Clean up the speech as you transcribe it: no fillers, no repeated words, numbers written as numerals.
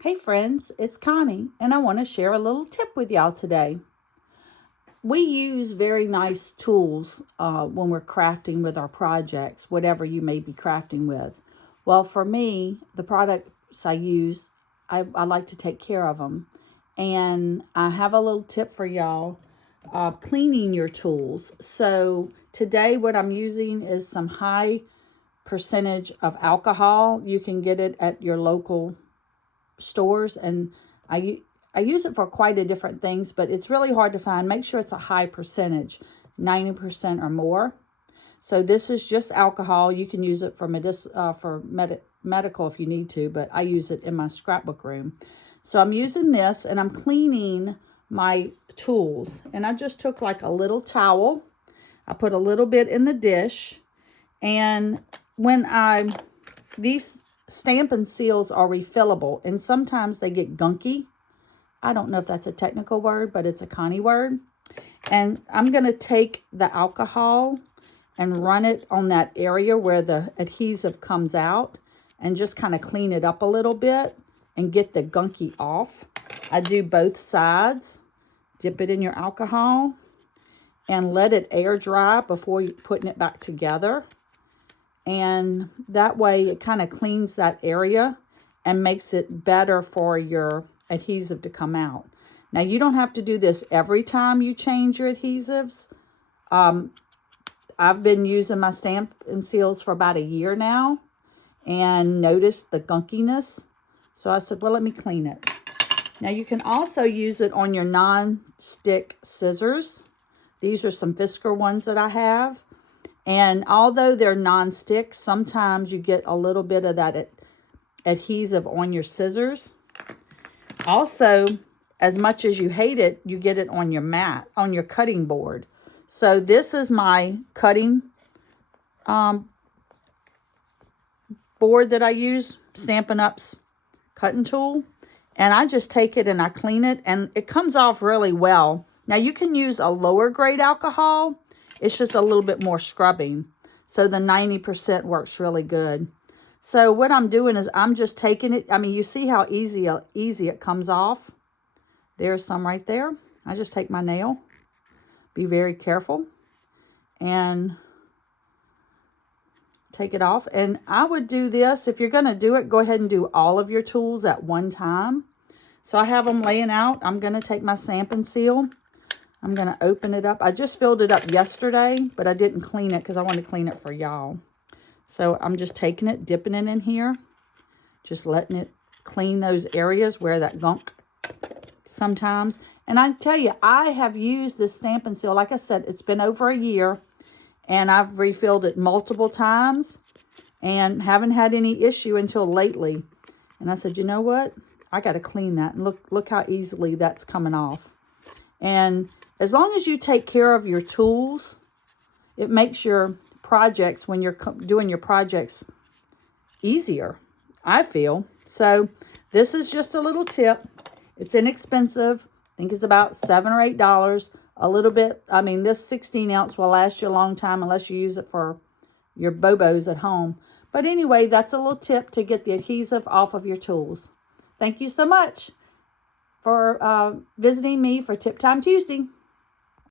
Hey friends, it's Connie, and I want to share a little tip with y'all today. We use very nice tools when we're crafting with our projects, whatever you may be crafting with. Well, for me, the products I use, I like to take care of them. And I have a little tip for y'all, cleaning your tools. So today what I'm using is some high percentage of alcohol. You can get it at your local stores, and I use it for quite a different things, but it's really hard to find. Make sure it's a high percentage, 90% or more. So this is just alcohol. You can use it for medical if you need to, but I use it in my scrapbook room. So I'm using this and I'm cleaning my tools. And I just took like a little towel. I put a little bit in the dish. And these Stampin' Seals are refillable, and sometimes they get gunky. I don't know if that's a technical word, but it's a Connie word. And I'm going to take the alcohol and run it on that area where the adhesive comes out and just kind of clean it up a little bit and get the gunky off. I do both sides. Dip it in your alcohol and let it air dry before you putting it back together. And that way it kind of cleans that area and makes it better for your adhesive to come out. Now, you don't have to do this every time you change your adhesives. I've been using my Stampin' Seals for about a year now and noticed the gunkiness. So I said, well, let me clean it. Now, you can also use it on your non-stick scissors. These are some Fisker ones that I have. And although they're non-stick, sometimes you get a little bit of that adhesive on your scissors. Also, as much as you hate it, you get it on your mat, on your cutting board. So this is my cutting board that I use, Stampin' Up's cutting tool. And I just take it and I clean it, and it comes off really well. Now, you can use a lower grade alcohol. It's just a little bit more scrubbing. So the 90% works really good. So what I'm doing is I'm just taking it. I mean, you see how easy it comes off. There's some right there. I just take my nail. Be very careful. And take it off. And I would do this. If you're going to do it, go ahead and do all of your tools at one time. So I have them laying out. I'm going to take my Stampin' Seal. I'm going to open it up. I just filled it up yesterday, but I didn't clean it because I want to clean it for y'all. So I'm just taking it, dipping it in here, just letting it clean those areas where that gunk sometimes. And I tell you, I have used this Stampin' Seal. Like I said, it's been over a year, and I've refilled it multiple times and haven't had any issue until lately. And I said, you know what? I got to clean that. And look how easily that's coming off. And as long as you take care of your tools, it makes your projects, when you're doing your projects, easier, I feel. So this is just a little tip. It's inexpensive. I think it's about $7 or $8. A little bit. I mean, this 16 ounce will last you a long time unless you use it for your bobos at home. But anyway, that's a little tip to get the adhesive off of your tools. Thank you so much for visiting me for Tip Time Tuesday.